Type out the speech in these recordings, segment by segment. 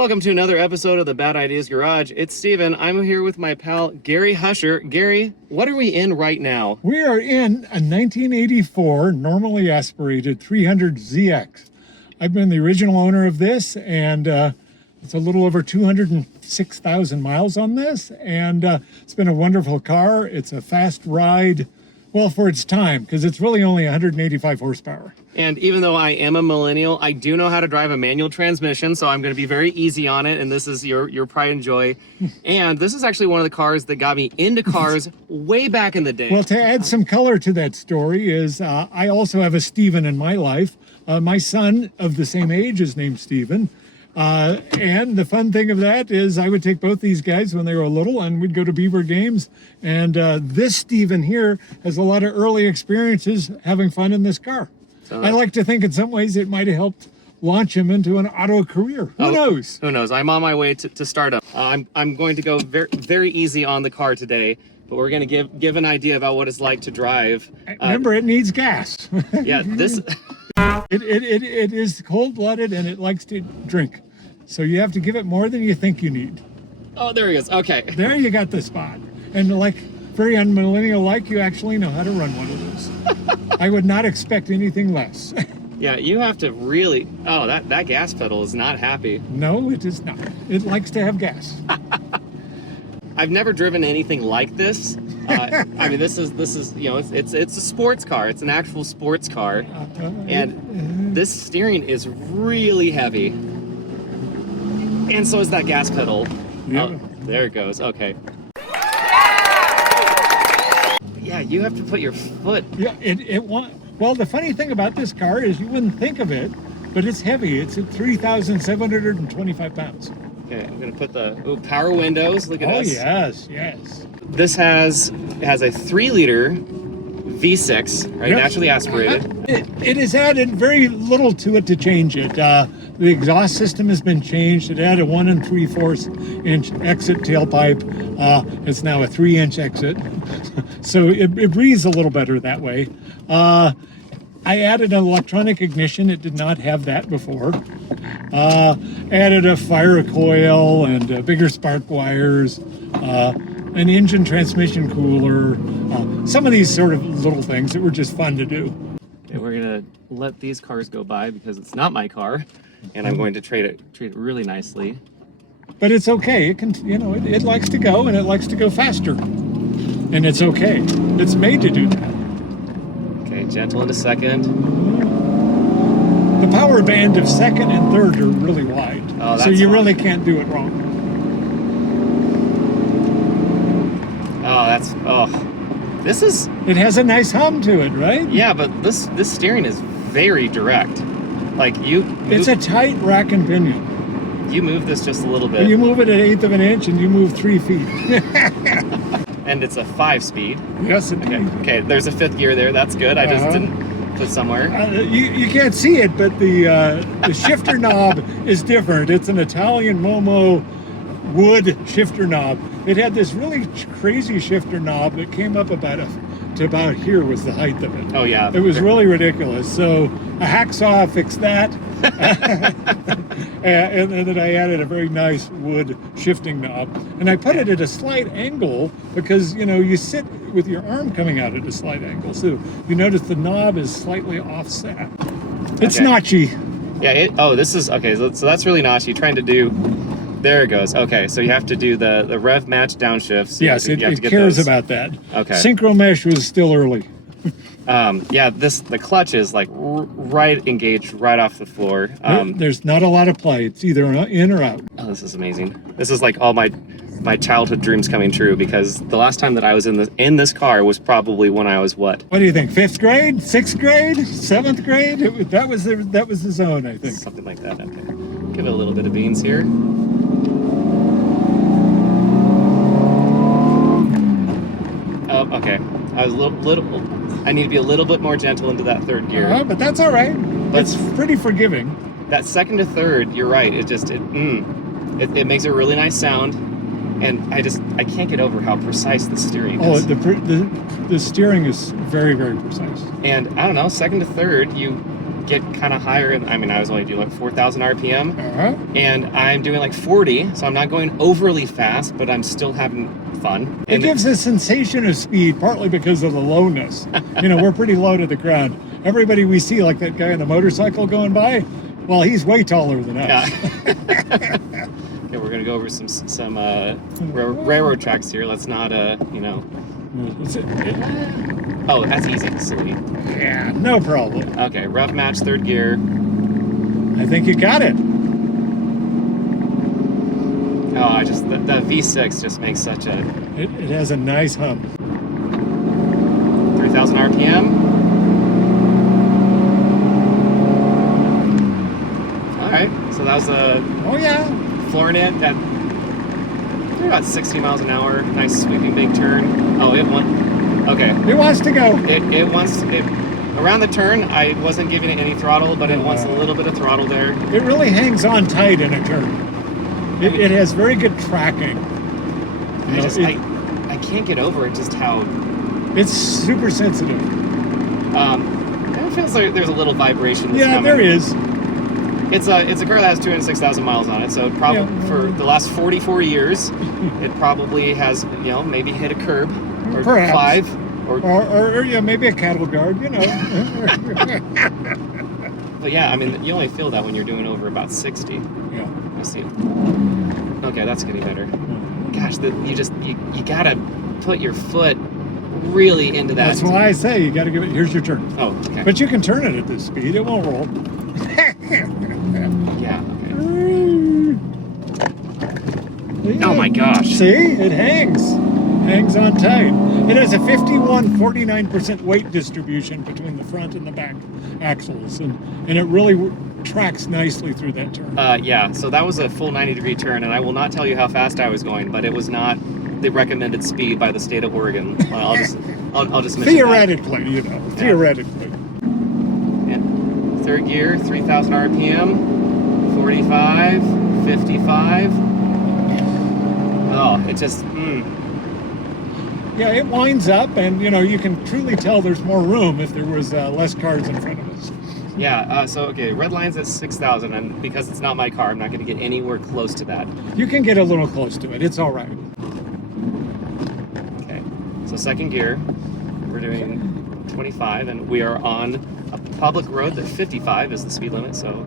Welcome to another episode of the Bad Ideas Garage. It's Steven. I'm here with my pal, Gary Husher. Gary, what are we in right now? We are in a 1984 normally aspirated 300ZX. I've been the original owner of this, and it's a little over 206,000 miles on this, and it's been a wonderful car. It's a fast ride, well, for its time, because it's really only 185 horsepower. And even though I am a millennial, I do know how to drive a manual transmission, so I'm going to be very easy on it, and this is your pride and joy. And this is actually one of the cars that got me into cars way back in the day. Well, to add some color to that story is I also have a Steven in my life. My son of the same age is named Steven. And the fun thing of that is I would take both these guys when they were little and we'd go to Beaver games. And this Steven here has a lot of early experiences having fun in this car. I like to think in some ways it might have helped launch him into an auto career. Who knows? Who knows? I'm on my way to stardom. I'm going to go very easy on the car today, but we're going to give an idea about what it's like to drive. Remember, it needs gas. Yeah, this... It is cold-blooded and it likes to drink. So you have to give it more than you think you need. Oh, there he is. Okay. There you got the spot. And like very unmillennial like, you actually know how to run one of those. I would not expect anything less. Yeah, you have to really... Oh, that gas pedal is not happy. No, it is not. It likes to have gas. I've never driven anything like this. I mean, this is you know, it's a sports car. It's an actual sports car, and this steering is really heavy, and so is that gas pedal. Yeah. Oh, there it goes. Okay. Yeah, you have to put your foot. Yeah, well, the funny thing about this car is you wouldn't think of it, but it's heavy. It's at 3,725 pounds. Okay, I'm gonna put the power windows. Look at this. Oh yes, yes. This has a 3-liter V6, right? Yep. Naturally aspirated. It has added very little to it to change it. The exhaust system has been changed. It had a 1 3/4 inch exit tailpipe. It's now a 3-inch exit, so it breathes a little better that way. I added an electronic ignition. It did not have that before. Added a fire coil and bigger spark wires, an engine transmission cooler, some of these sort of little things that were just fun to do. Okay, we're gonna let these cars go by because it's not my car, and I'm going to treat it really nicely. But it's okay. It can, it likes to go, and it likes to go faster, and it's okay. It's made to do that. Okay, gentle into second. The power band of second and third are really wide, so you really can't do it wrong. It has a nice hum to it, right? Yeah, but this steering is very direct. Like it's a tight rack and pinion. You move this just a little bit. You move it an 1/8 of an inch and you move 3 feet. And it's a 5-speed. Yes, indeed. Okay, there's a 5th gear there. That's good. I just didn't put somewhere. You can't see it, but the shifter knob is different. It's an Italian Momo wood shifter knob. It had this really crazy shifter knob that came up to about here was the height of it. Oh yeah. It was really ridiculous. So a hacksaw fixed that. and then I added a very nice wood shifting knob. And I put it at a slight angle because, you sit with your arm coming out at a slight angle. So you notice the knob is slightly offset. It's notchy. Yeah, this is, okay, so that's really notchy. Trying to do... There it goes. Okay, so you have to do the rev match downshifts. Yes, it cares about that. Okay. Synchro mesh was still early. Yeah, the clutch is like right engaged right off the floor. There's not a lot of play. It's either in or out. Oh, this is amazing. This is like all my childhood dreams coming true, because the last time that I was in this car was probably when I was what? What do you think? 5th grade, 6th grade, 7th grade? That was the zone, I think. Something like that. Okay. Give it a little bit of beans here. Oh, okay. I was I need to be a little bit more gentle into that 3rd gear. But that's all right. It's pretty forgiving. That 2nd to 3rd, you're right. It makes a really nice sound, and I can't get over how precise the steering is. Oh, the steering is very, very precise. And I don't know, 2nd to 3rd, you get kind of higher. I mean, I was only doing like 4,000 RPM, and I'm doing like 40, so I'm not going overly fast, but I'm still having fun. It gives a sensation of speed, partly because of the lowness. You know, we're pretty low to the ground. Everybody we see, like that guy on a motorcycle going by, well, he's way taller than us. Yeah. Okay, we're gonna go over some railroad tracks here. Let's not, you know. Oh, that's easy, silly. Yeah, no problem. Okay, rough match, third gear. I think you got it. Oh, the V6 just makes such a... It has a nice hum. 3,000 RPM. All right, so that was flooring it at about 60 miles an hour. Nice sweeping big turn. Oh, it won. Okay. It wants to go. Around the turn, I wasn't giving it any throttle, but it wants a little bit of throttle there. It really hangs on tight in a turn. It has very good tracking. I can't get over it, just how... It's super sensitive. It feels like there's a little vibration that's coming. There is. It's a car that has 206,000 miles on it, so probably for the last 44 years, it probably has, you know, maybe hit a curb or perhaps. 5 or maybe a cattle guard, you know. But yeah, I mean, you only feel that when you're doing over about 60. Yeah. I see. Okay, that's getting better. Gosh, you gotta put your foot really into that. That's why I say you gotta give it. Here's your turn. Oh, okay. But you can turn it at this speed; it won't roll. Yeah. Okay. Oh my gosh! See, it hangs on tight. It has a 49% weight distribution between the front and the back axles, and it really tracks nicely through that turn. Yeah, so that was a full 90-degree turn, and I will not tell you how fast I was going, but it was not the recommended speed by the state of Oregon. I'll just mention theoretically, that. You know, theoretically. Yeah. Third gear, 3,000 RPM, 45, 55. Oh, it just. Yeah, it winds up, and you know you can truly tell there's more room if there was less cars in front of us. Yeah, so okay, red line's at 6,000, and because it's not my car, I'm not going to get anywhere close to that. You can get a little close to it. It's all right. Okay, so second gear, we're doing 25, and we are on a public road that 55 is the speed limit, so...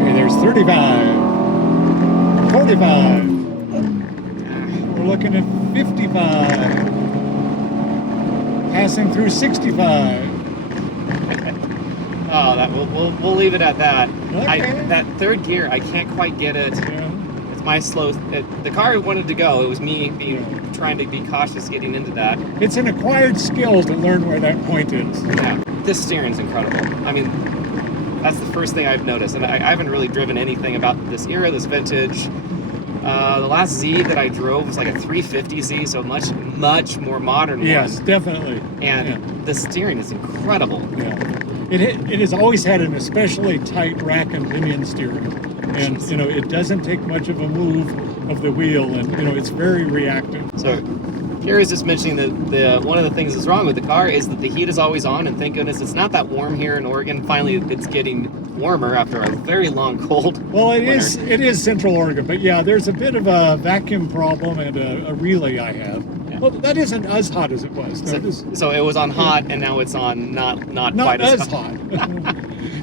Okay, there's 35, 45. We're looking at 55. Passing through 65. Oh, we'll leave it at that. Okay. That third gear, I can't quite get it. Yeah. It's my slow. The car wanted to go. It was me trying to be cautious getting into that. It's an acquired skill to learn where that point is. Yeah, this steering's incredible. I mean, that's the first thing I've noticed, and I haven't really driven anything about this era, this vintage. The last Z that I drove was like a 350Z, so much more modern one. Yes, definitely. And the steering is incredible. Yeah. It has always had an especially tight rack and pinion steering. And, you know, it doesn't take much of a move of the wheel, and, you know, it's very reactive. So, Gary's just mentioning that one of the things that's wrong with the car is that the heat is always on, and thank goodness it's not that warm here in Oregon. Finally, it's getting warmer after a very long cold winter. It is Central Oregon, but yeah, there's a bit of a vacuum problem and a relay I have. Yeah. Well, that isn't as hot as it was. So it was on hot, and now it's on not quite as hot.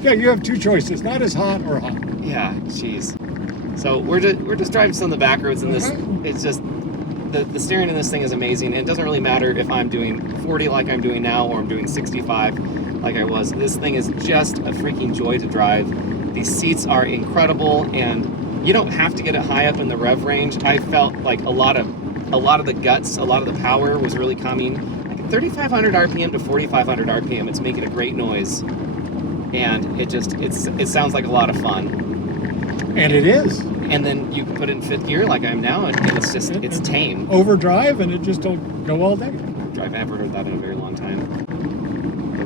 Yeah, you have two choices: not as hot or hot. Yeah, jeez. So we're just driving some of the back roads, and it's just the steering in this thing is amazing. It doesn't really matter if I'm doing 40 like I'm doing now, or I'm doing 65 like I was. This thing is just a freaking joy to drive. These seats are incredible, and you don't have to get it high up in the rev range. I felt like a lot of the guts, a lot of the power was really coming. Like 3,500 RPM to 4,500 RPM, it's making a great noise, and it sounds like a lot of fun. And it is. And then you can put it in fifth gear like I am now, and it's tame. Overdrive, and it just don't go all day. I haven't heard that in a very long time.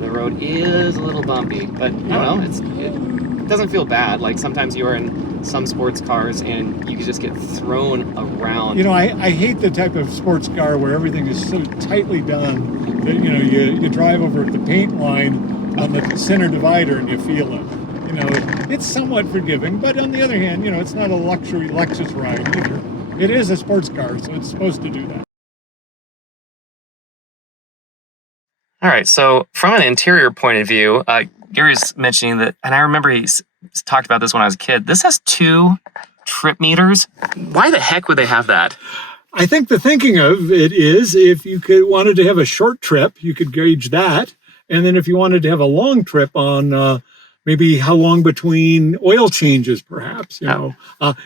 The road is a little bumpy, but I don't know, it doesn't feel bad. Like sometimes you are in some sports cars and you can just get thrown around. You know, I hate the type of sports car where everything is so tightly done that, you know, you drive over the paint line on the center divider and you feel it. You know, it's somewhat forgiving, but on the other hand, you know, it's not a luxury Lexus ride either. It is a sports car, so it's supposed to do that. All right, so from an interior point of view, Gary's mentioning that, and I remember he's talked about this when I was a kid. This has 2 trip meters. Why the heck would they have that? I think the thinking of it is if you wanted to have a short trip, you could gauge that. And then if you wanted to have a long trip on maybe how long between oil changes, perhaps, you know.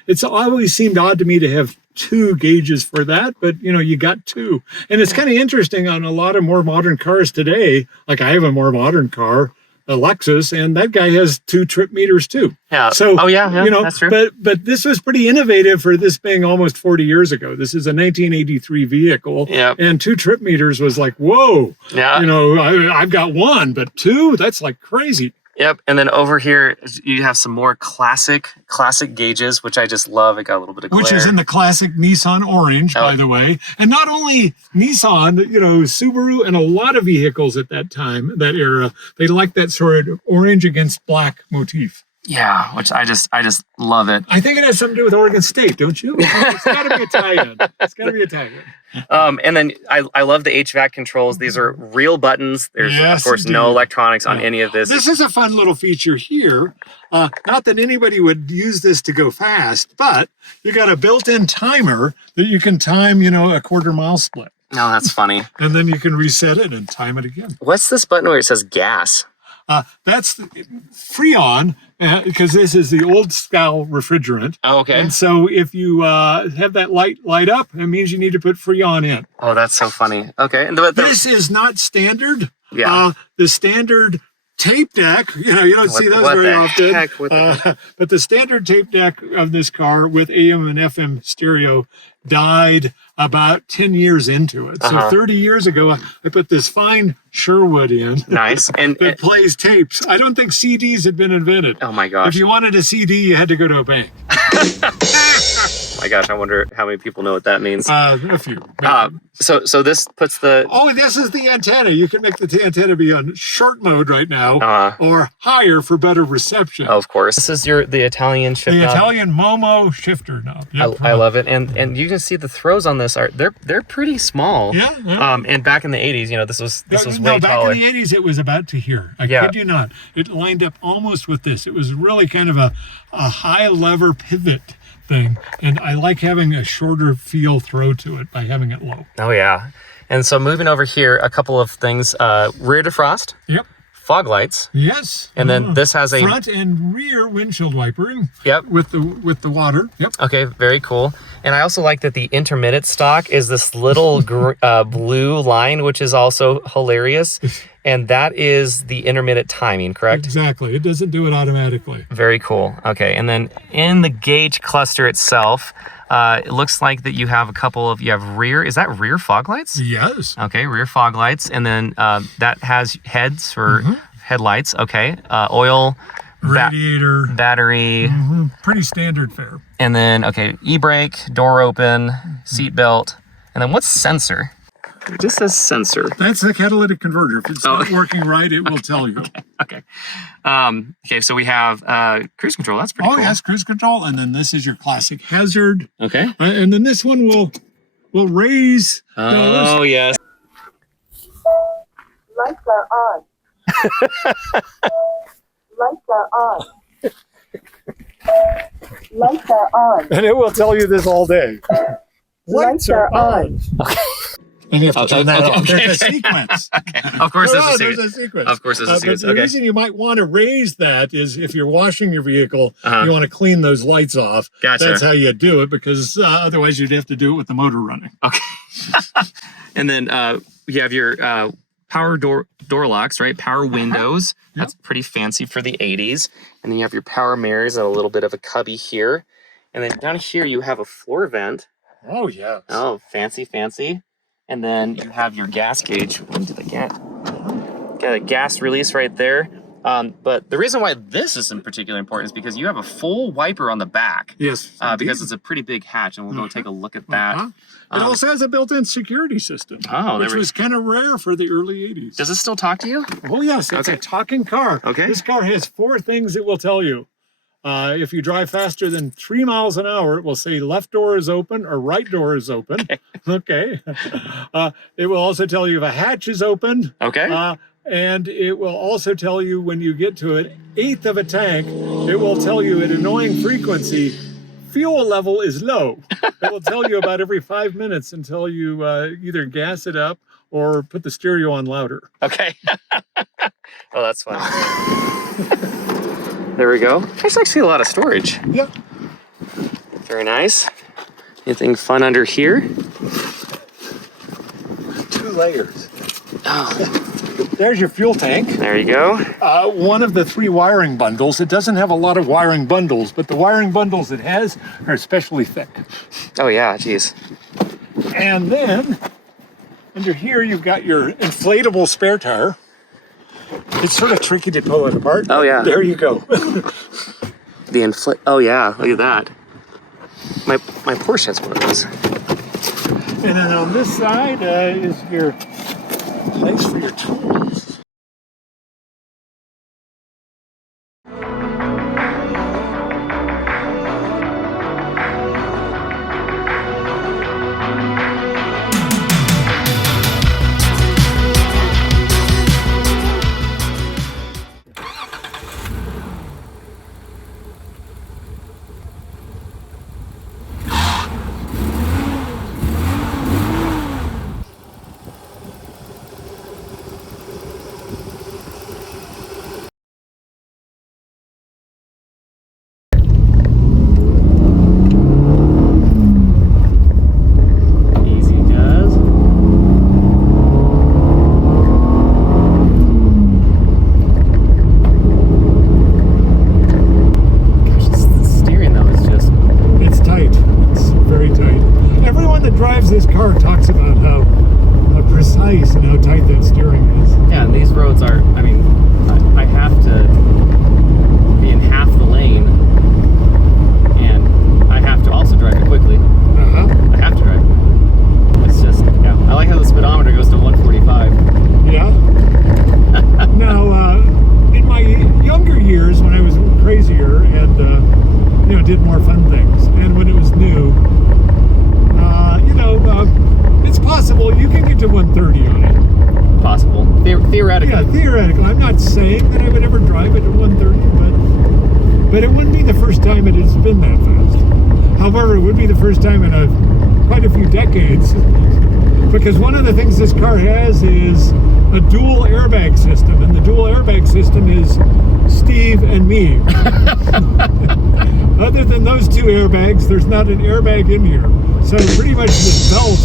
It's always seemed odd to me to have 2 gauges for that, but you know, you got 2. And it's kind of interesting on a lot of more modern cars today. Like I have a more modern car, a Lexus, and that guy has 2 trip meters too. Yeah. So, yeah, you know, that's true. but this was pretty innovative for this being almost 40 years ago. This is a 1983 vehicle. Yep. And 2 trip meters was like, whoa. Yeah. You know, I've got 1, but 2, that's like crazy. Yep, and then over here you have some more classic gauges, which I just love. It got a little bit of glare. Which is in the classic Nissan orange, by the way. And not only Nissan, you know, Subaru and a lot of vehicles at that time, that era, they liked that sort of orange against black motif. Yeah, which I just love it. I think it has something to do with Oregon State, don't you? It's got to be a tie-in. It's got to be a tie-in. And then I love the HVAC controls. These are real buttons. There's, of course, no electronics on any of this. This is a fun little feature here. Not that anybody would use this to go fast, but you got a built-in timer that you can time, you know, a quarter-mile split. No, that's funny. And then you can reset it and time it again. What's this button where it says gas? That's Freon, because this is the old style refrigerant. Oh, okay. And so if you have that light up, it means you need to put Freon in. Oh, that's so funny. Okay. And this is not standard. Yeah. The standard tape deck, you know, you don't see those very often. But the standard tape deck of this car with AM and FM stereo died about 10 years into it. So 30 years ago, I put this fine Sherwood in. Nice. And that plays tapes. I don't think CDs had been invented. Oh my gosh. If you wanted a CD, you had to go to a bank. My gosh, I wonder how many people know what that means. A few. So this puts the... Oh, this is the antenna. You can make the antenna be on short mode right now, or higher for better reception. Of course. This is the Italian shift knob. The Italian Momo shifter knob. Yep. I love it. And you can see the throws on this they're pretty small. Yeah. And back in the 80s, you know, this was way back taller. in the 80s, it was about to here. I kid you not. It lined up almost with this. It was really kind of a high lever pivot thing, and I like having a shorter feel throw to it by having it low. Oh yeah. And so moving over here, a couple of things. Rear defrost. Yep. Fog lights. Yes. And then this has a front and rear windshield wipering. Yep. With the water. Yep. Okay, very cool. And I also like that the intermittent stock is this little blue line, which is also hilarious. And that is the intermittent timing, correct? Exactly. It doesn't do it automatically. Very cool. Okay, and then in the gauge cluster itself, it looks like that you have a couple of, is that rear fog lights? Yes. Okay, rear fog lights. And then that has heads for headlights. Okay, oil, radiator, battery. Pretty standard fare. And then, okay, e-brake, door open, seat belt. And then what's sensor? It just says sensor. That's the catalytic converter. If it's not working right, it will tell you. Okay. Okay, so we have cruise control. That's pretty cool. Oh, yes, cruise control. And then this is your classic hazard. Okay. And then this one will raise. Oh, yes. Lights are on. Lights are on. Lights are on. And it will tell you this all day. Lights are on. And you have to turn that off. Okay. There's a sequence. Okay. Of course, there's a sequence. Of course, there's a sequence. The reason you might want to raise that is if you're washing your vehicle, you want to clean those lights off. Gotcha. That's how you do it, because otherwise you'd have to do it with the motor running. Okay. And then you have your power door locks, right? Power windows. That's pretty fancy for the 80s. And then you have your power mirrors and a little bit of a cubby here. And then down here you have a floor vent. Oh, yeah. Oh, fancy, fancy. And then you have your gas gauge. When did I get? Got a gas release right there. But the reason why this is in particular important is because you have a full wiper on the back. Yes. Because it's a pretty big hatch, and we'll go take a look at that. It also has a built-in security system, which was kind of rare for the early 80s. Does it still talk to you? Oh, yes. It's a talking car. Okay. This car has 4 things it will tell you. If you drive faster than 3 miles an hour, it will say left door is open or right door is open. Okay. It will also tell you if a hatch is open. Okay. And it will also tell you when you get to an 1/8 of a tank, it will tell you at annoying frequency, fuel level is low. It will tell you about every 5 minutes until you either gas it up or put the stereo on louder. Okay. Oh, that's fun. There we go. There's actually a lot of storage. Yep. Very nice. Anything fun under here? 2 layers. Oh. There's your fuel tank. There you go. One of the 3 wiring bundles. It doesn't have a lot of wiring bundles, but the wiring bundles it has are especially thick. Oh yeah, geez. And then under here you've got your inflatable spare tire. It's sort of tricky to pull it apart. Oh yeah. There you go. Oh yeah, look at that. My Porsche has one of those. And then on this side is your place for your tools. This car talks about how precise and how tight that steering is. Yeah, and these roads are, I mean, I have to be in half the lane, and I have to also drive it quickly. I have to drive it. It's just, yeah. I like how the speedometer goes to 145. Yeah. Now, in my younger years, when I was crazier and, did more fun things, and when it was new, it's possible you can get to 130 on it. Possible. Theoretically. Yeah, theoretically. I'm not saying that I would ever drive it at 130, but it wouldn't be the first time it has been that fast. However, it would be the first time in quite a few decades, because one of the things this car has is a dual airbag system, and the dual airbag system is Steve and me. Other than those 2 airbags, there's not an airbag in here. So pretty much this belt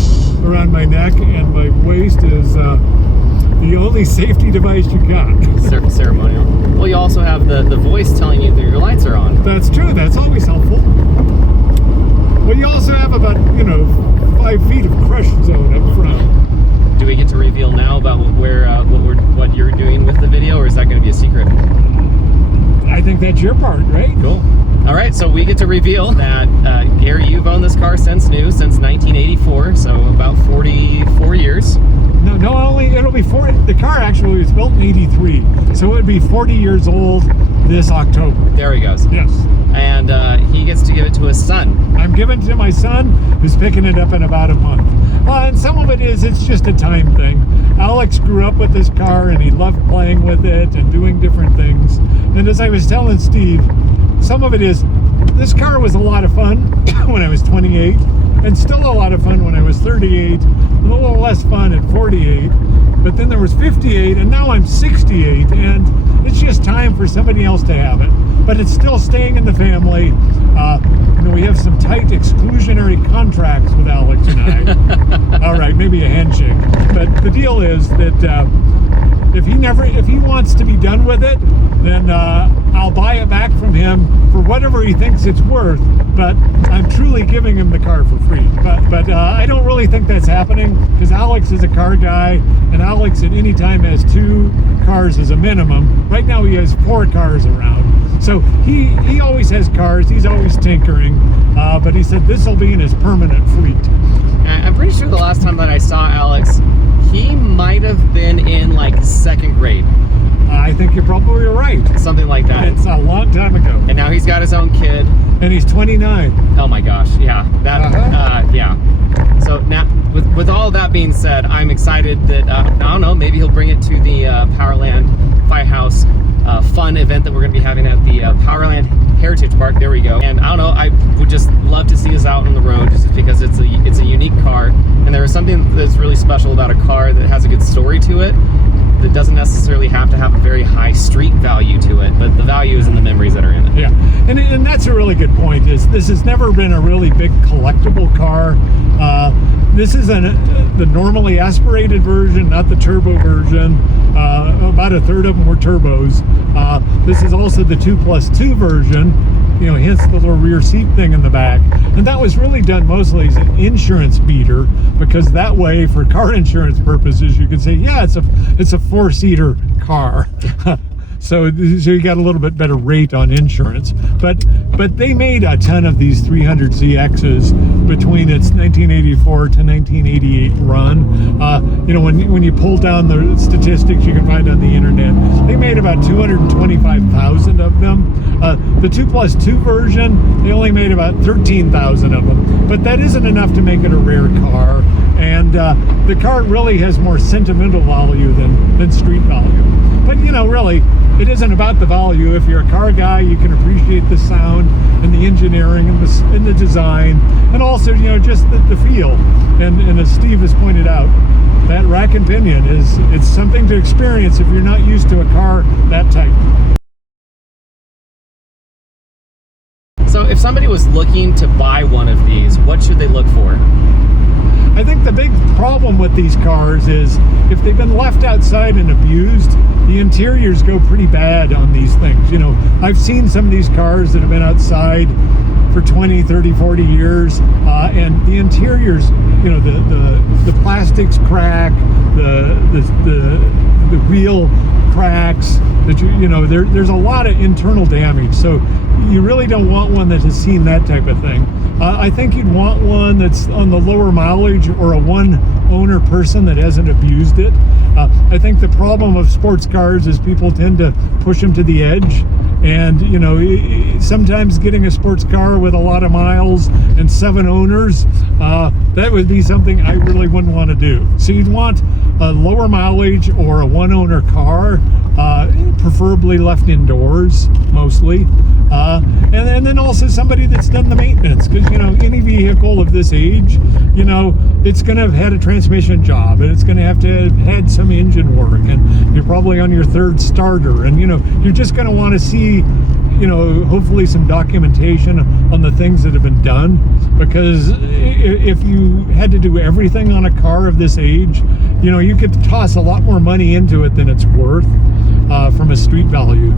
around my neck and my waist is the only safety device you got. Ceremonial. Well, you also have the voice telling you that your lights are on. That's true. That's always helpful. Well, you also have about, 5 feet of crush zone up front. Do we get to reveal now about what you're doing with the video, or is that going to be a secret? I think that's your part, right? Cool. All right, so we get to reveal that Gary, you've owned this car since 1984, so about 44 years. No, only it'll be 40. The car actually was built in '83, so it would be 40 years old this October. There he goes. Yes. And he gets to give it to his son. I'm giving it to my son, who's picking it up in about a month. And some of it's just a time thing. Alex grew up with this car, and he loved playing with it and doing different things. And as I was telling Steve, some of it is, this car was a lot of fun when I was 28, and still a lot of fun when I was 38, and a little less fun at 48. But then there was 58, and now I'm 68, and it's just time for somebody else to have it. But it's still staying in the family. We have some tight exclusionary contracts with Alex and I. All right, maybe a handshake. But the deal is that if he wants to be done with it, then I'll buy it back from him for whatever he thinks it's worth. But I'm truly basically giving him the car for free. But I don't really think that's happening, because Alex is a car guy, and Alex at any time has 2 cars as a minimum. Right now he has 4 cars around. So he always has cars, he's always tinkering, but he said this will be in his permanent fleet. I'm pretty sure the last time that I saw Alex, he might have been in like 2nd grade. I think you're probably right. Something like that. It's a long time ago. And now he's got his own kid. And he's 29. Oh my gosh, yeah. That, yeah. So now, with all that being said, I'm excited that, I don't know, maybe he'll bring it to the Powerland Firehouse fun event that we're going to be having at the Powerland Heritage Park. There we go. And I don't know, I would just love to see us out on the road, just because it's a unique car, and there is something that's really special about a car that has a good story to it, that doesn't necessarily have to have a very high street value to it, but the value is in the memories that are in it. Yeah, and that's a really good point. Is this has never been a really big collectible car. This is the normally aspirated version, not the turbo version. About a third of them were turbos. This is also the 2+2 version, you know, hence the little rear seat thing in the back. And that was really done mostly as an insurance beater, because that way, for car insurance purposes, you could say, yeah, it's a 4-seater car. So you got a little bit better rate on insurance. But they made a ton of these 300ZXs between its 1984 to 1988 run. You know, when you pull down the statistics you can find on the internet, they made about 225,000 of them. The 2+2 version, they only made about 13,000 of them. But that isn't enough to make it a rare car. And the car really has more sentimental value than street value. But, you know, really, it isn't about the value. If you're a car guy, you can appreciate the sound and the engineering and the design, and also, you know, just the feel. And as Steve has pointed out, that rack and pinion it's something to experience if you're not used to a car that type. So if somebody was looking to buy one of these, what should they look for? I think the big problem with these cars is if they've been left outside and abused, the interiors go pretty bad on these things. You know, I've seen some of these cars that have been outside for 20, 30, 40 years, and the interiors, you know, the plastics crack, the wheel cracks, that you know, there's a lot of internal damage. So you really don't want one that has seen that type of thing. I think you'd want one that's on the lower mileage, or a one-owner person that hasn't abused it. I think the problem of sports cars is people tend to push them to the edge, and you know, sometimes getting a sports car with a lot of miles and 7 owners, that would be something I really wouldn't want to do. So you'd want a lower mileage or a one-owner car, preferably left indoors mostly, and then also somebody that's done the maintenance, because you know, any vehicle of this age, you know, it's going to have had a transmission job, and it's going to have had some engine work, and you're probably on your 3rd starter, and you know, you're just going to want to see, you know, hopefully some documentation on the things that have been done, because if you had to do everything on a car of this age, you know, you could toss a lot more money into it than it's worth from a street value.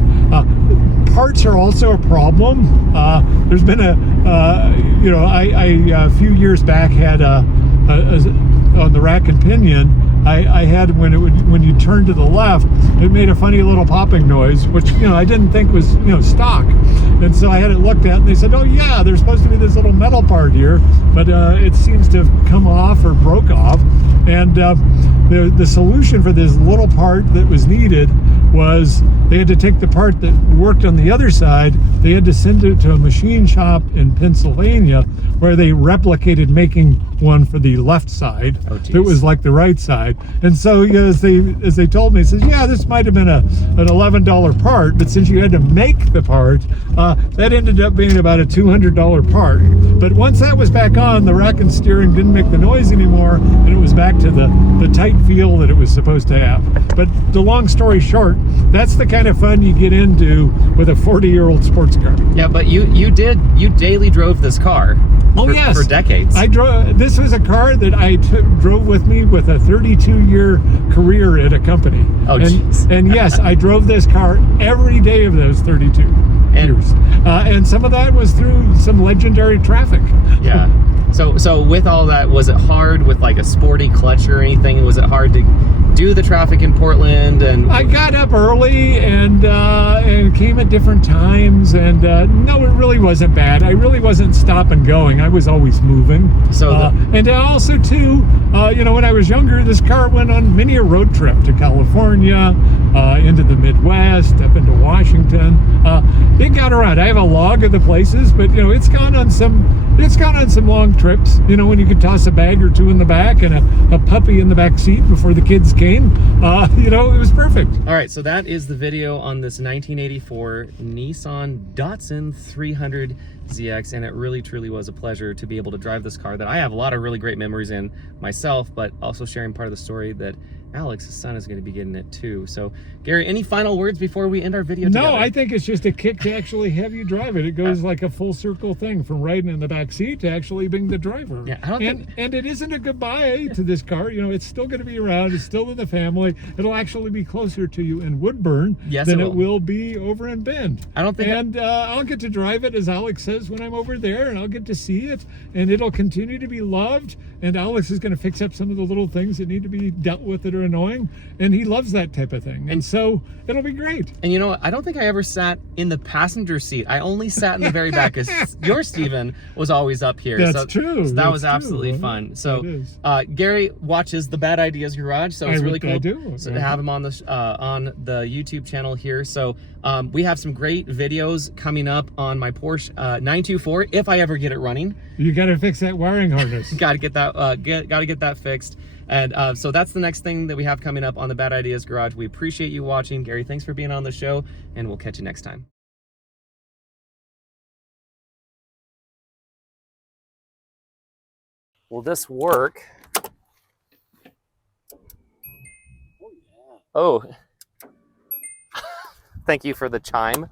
Parts are also a problem. There's been you know, I a few years back had on the rack and pinion, I had, when you turn to the left, it made a funny little popping noise, which, you know, I didn't think was, you know, stock. And so I had it looked at, and they said, oh yeah, there's supposed to be this little metal part here, but it seems to have come off or broke off. And the solution for this little part that was needed was they had to take the part that worked on the other side, they had to send it to a machine shop in Pennsylvania, where they replicated making one for the left side that was like the right side. And so, you know, as they told me, it says, yeah, this might have been an $11 part, but since you had to make the part, that ended up being about a $200 part. But once that was back on, the rack and steering didn't make the noise anymore, and it was back to the tight feel that it was supposed to have. But the long story short, that's the kind of fun you get into with a 40-year-old sports car. Yeah, but you daily drove this car. Yes, for decades. I drove. This was a car that I drove with me with a 32-year career at a company. Oh, jeez. And yes, I drove this car every day of those 32. years. And some of that was through some legendary traffic. Yeah. So with all that, was it hard with like a sporty clutch or anything? Was it hard to do the traffic in Portland? And I got up early and came at different times, and no, it really wasn't bad. I really wasn't stop and going. I was always moving. So and also too, when I was younger, this car went on many a road trip to California, into the Midwest, up into Washington. It got around. I have a log of the places, but it's gone on some long trips. When you could toss a bag or two in the back and a puppy in the back seat before the kids came. It was perfect. All right, so that is the video on this 1984 Nissan Datsun 300ZX, and it really truly was a pleasure to be able to drive this car that I have a lot of really great memories in myself, but also sharing part of the story that Alex, his son, is going to be getting it too. So, Gary, any final words before we end our video together? No, I think it's just a kick to actually have you drive it. It goes like a full circle thing from riding in the back seat to actually being the driver. Yeah, and it isn't a goodbye to this car. It's still going to be around. It's still in the family. It'll actually be closer to you in Woodburn than it will be over in Bend. I'll get to drive it, as Alex says, when I'm over there, and I'll get to see it, and it'll continue to be loved. And Alex is going to fix up some of the little things that need to be dealt with that are annoying, and he loves that type of thing. And so it'll be great. And I don't think I ever sat in the passenger seat. I only sat in the very back, because your Stephen was always up here. That's true. So that was absolutely fun. So Gary watches the Bad Ideas Garage, so it's really cool to have him on the YouTube channel here. So we have some great videos coming up on my Porsche 924 if I ever get it running. You got to fix that wiring harness. Got to get that got to get that fixed. And so that's the next thing that we have coming up on the Bad Ideas Garage. We appreciate you watching. Gary, thanks for being on the show, and we'll catch you next time. Will this work? Oh. Thank you for the chime.